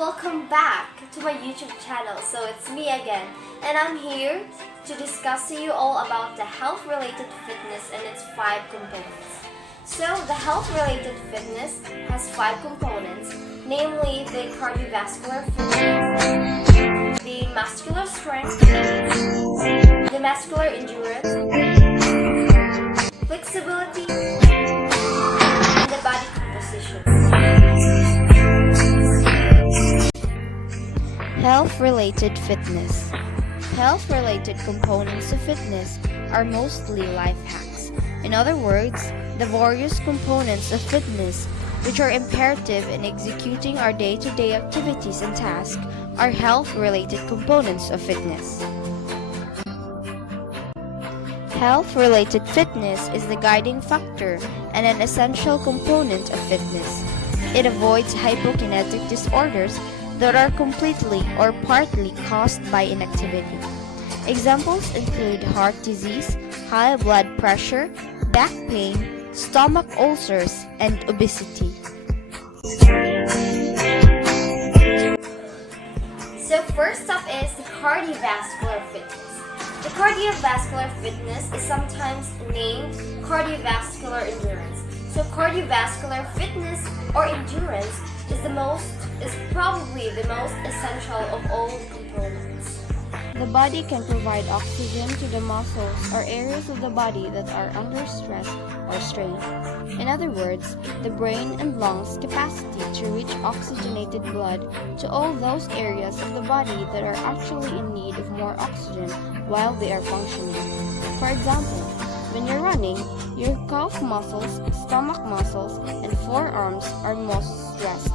welcome back to my YouTube channel. So it's me again, and I'm here to discuss to you all about the health-related fitness and its 5 components. So the health-related fitness has 5 components, namely the cardiovascular fitness, the muscular strength, the muscular endurance, flexibility, and the body composition. Health-related fitness. Health-related components of fitness are mostly life hacks. In other words, the various components of fitness which are imperative in executing our day-to-day activities and tasks are health-related components of fitness. Health-related fitness is the guiding factor and an essential component of fitness. It avoids hypokinetic disorders that are completely or partly caused by inactivity. Examples include heart disease, high blood pressure, back pain, stomach ulcers, and obesity. So first up is the cardiovascular fitness. The cardiovascular fitness is sometimes named cardiovascular endurance. So cardiovascular fitness or endurance is probably the most essential of all the components. The body can provide oxygen to the muscles or areas of the body that are under stress or strain. In other words, the brain and lungs' capacity to reach oxygenated blood to all those areas of the body that are actually in need of more oxygen while they are functioning. For example, when you're running, your calf muscles, stomach muscles, and forearms are most stressed.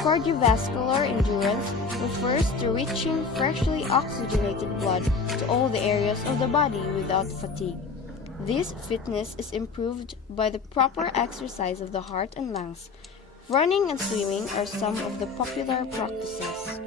Cardiovascular endurance refers to reaching freshly oxygenated blood to all the areas of the body without fatigue. This fitness is improved by the proper exercise of the heart and lungs. Running and swimming are some of the popular practices.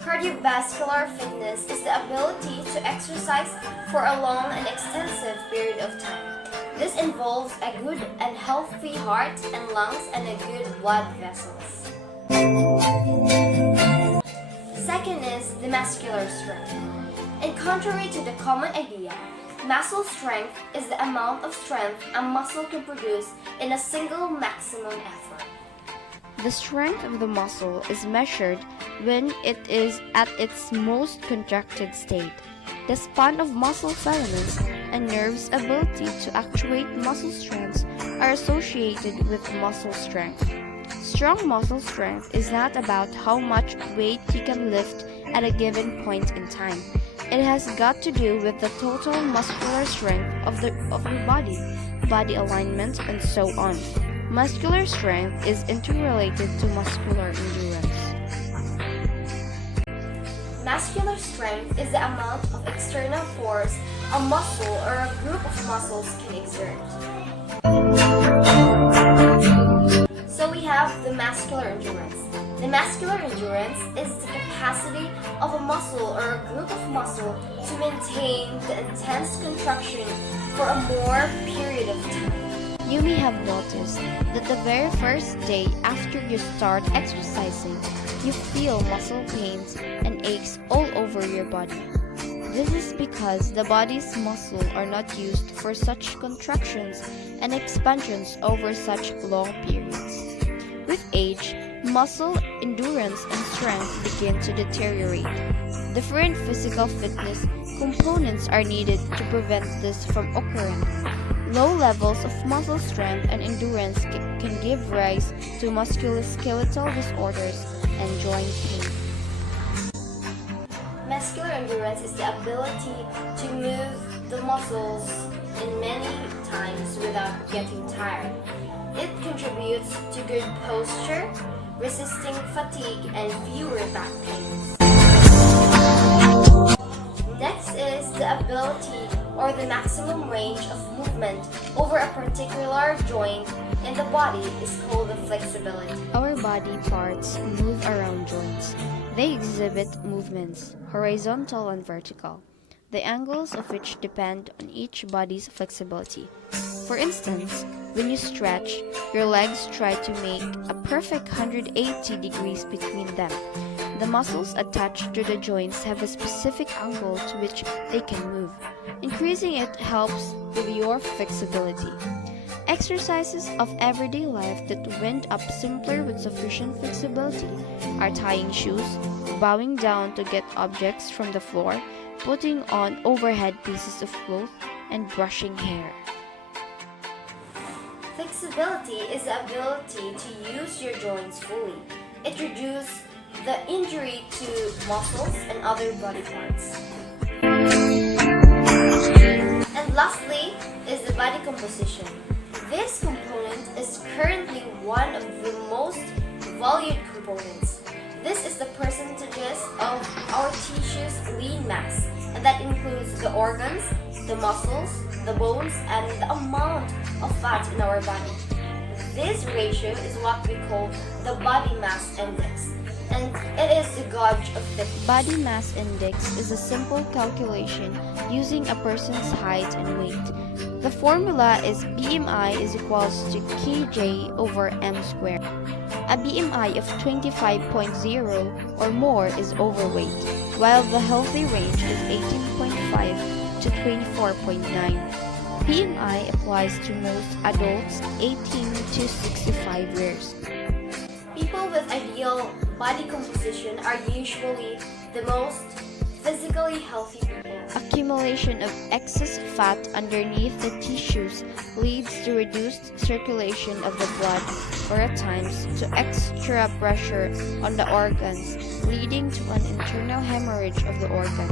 Cardiovascular fitness is the ability to exercise for a long and extensive period of time. This involves a good and healthy heart and lungs and a good blood vessels. Second is the muscular strength. And contrary to the common idea, muscle strength is the amount of strength a muscle can produce in a single maximum effort. The strength of the muscle is measured when it is at its most contracted state. The span of muscle filaments and nerves' ability to actuate muscle strengths are associated with muscle strength. Strong muscle strength is not about how much weight you can lift at a given point in time. It has got to do with the total muscular strength of your body alignment, and so on. Muscular strength is interrelated to muscular endurance. Muscular strength is the amount of external force a muscle or a group of muscles can exert. So we have the muscular endurance. The muscular endurance is the capacity of a muscle or a group of muscle to maintain the intense contraction for a more period of time. You may have noticed that the very first day after you start exercising, you feel muscle pains and aches all over your body. This is because the body's muscles are not used for such contractions and expansions over such long periods. With age, muscle endurance and strength begin to deteriorate. Different physical fitness components are needed to prevent this from occurring. Low levels of muscle strength and endurance can give rise to musculoskeletal disorders and joint pain. Muscular endurance is the ability to move the muscles in many times without getting tired. It contributes to good posture, resisting fatigue, and fewer back pains. Next is the ability or the maximum range of movement over a particular joint in the body is called the flexibility. Our body parts move around joints. They exhibit movements, horizontal and vertical, the angles of which depend on each body's flexibility. For instance, When you stretch, your legs try to make a perfect 180 degrees between them. The muscles attached to the joints have a specific angle to which they can move. Increasing it helps with your flexibility. Exercises of everyday life that wind up simpler with sufficient flexibility are tying shoes, bowing down to get objects from the floor, putting on overhead pieces of cloth, and brushing hair. Flexibility is the ability to use your joints fully. It reduces the injury to muscles and other body parts. And lastly is the body composition. This component is currently one of the most valued components. This is the percentages of our tissue's lean mass, and that includes the organs, the muscles, the bones, and the amount of fat in our body. This ratio is what we call the body mass index, and it is the gauge of fitness. Body mass index is a simple calculation using a person's height and weight. The formula is BMI is equals to kj over m squared. A BMI of 25.0 or more is overweight, while the healthy range is 18.5 to 24.9. BMI applies to most adults 18 to 65 years. People with ideal body composition are usually the most physically healthy people. Accumulation of excess fat underneath the tissues leads to reduced circulation of the blood or at times to extra pressure on the organs, leading to an internal hemorrhage of the organ.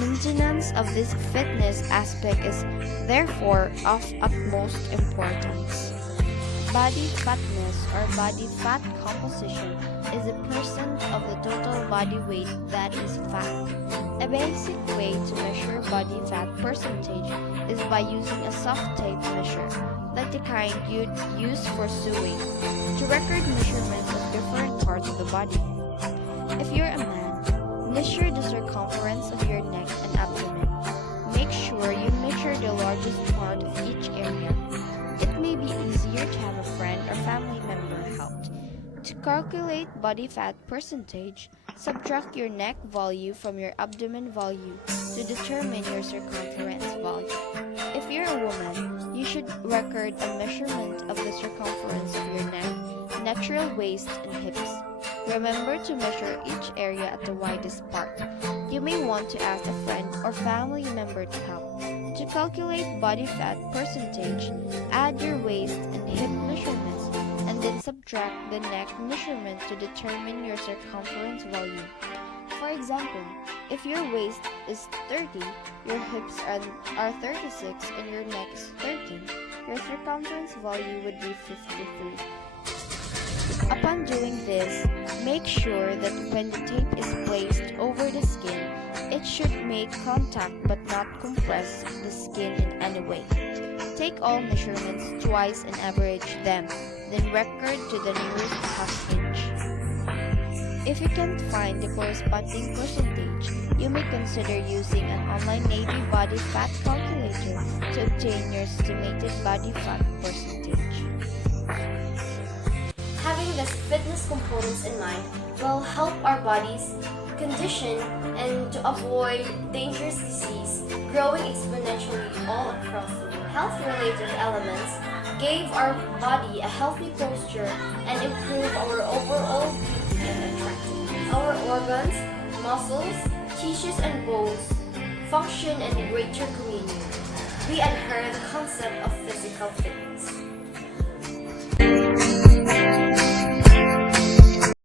Maintenance of this fitness aspect is therefore of utmost importance. Body fatness or body fat composition is a percent of the total body weight that is fat. A basic way to measure body fat percentage is by using a soft tape measure, like the kind you'd use for sewing, to record measurements of different parts of the body. If you're a man, measure the circumference of your neck and abdomen. Make sure you measure the largest part of each area. It may be easier to have a friend or family member help. To calculate body fat percentage, subtract your neck value from your abdomen value to determine your circumference value. If you're a woman, you should record a measurement of the circumference of your neck, natural waist, and hips. Remember to measure each area at the widest part. You may want to ask a friend or family member to help. To calculate body fat percentage, add your waist and hip measurements and then subtract the neck measurement to determine your circumference value. For example, if your waist is 30, your hips are 36, and your neck is 13, your circumference value would be 53. Upon doing this, make sure that when the tape is placed over the skin, it should make contact but not compress the skin in any way. Take all measurements twice and average them, then record to the nearest half inch. If you can't find the corresponding percentage, you may consider using an online Navy body fat calculator to obtain your estimated body fat percentage. Having these fitness components in mind will help our bodies condition and to avoid dangerous disease growing exponentially all across the world. Health-related elements gave our body a healthy posture and improve our overall beauty and attractiveness. Our organs, muscles, tissues, and bones function in greater communion. We adhere the concept of physical fitness.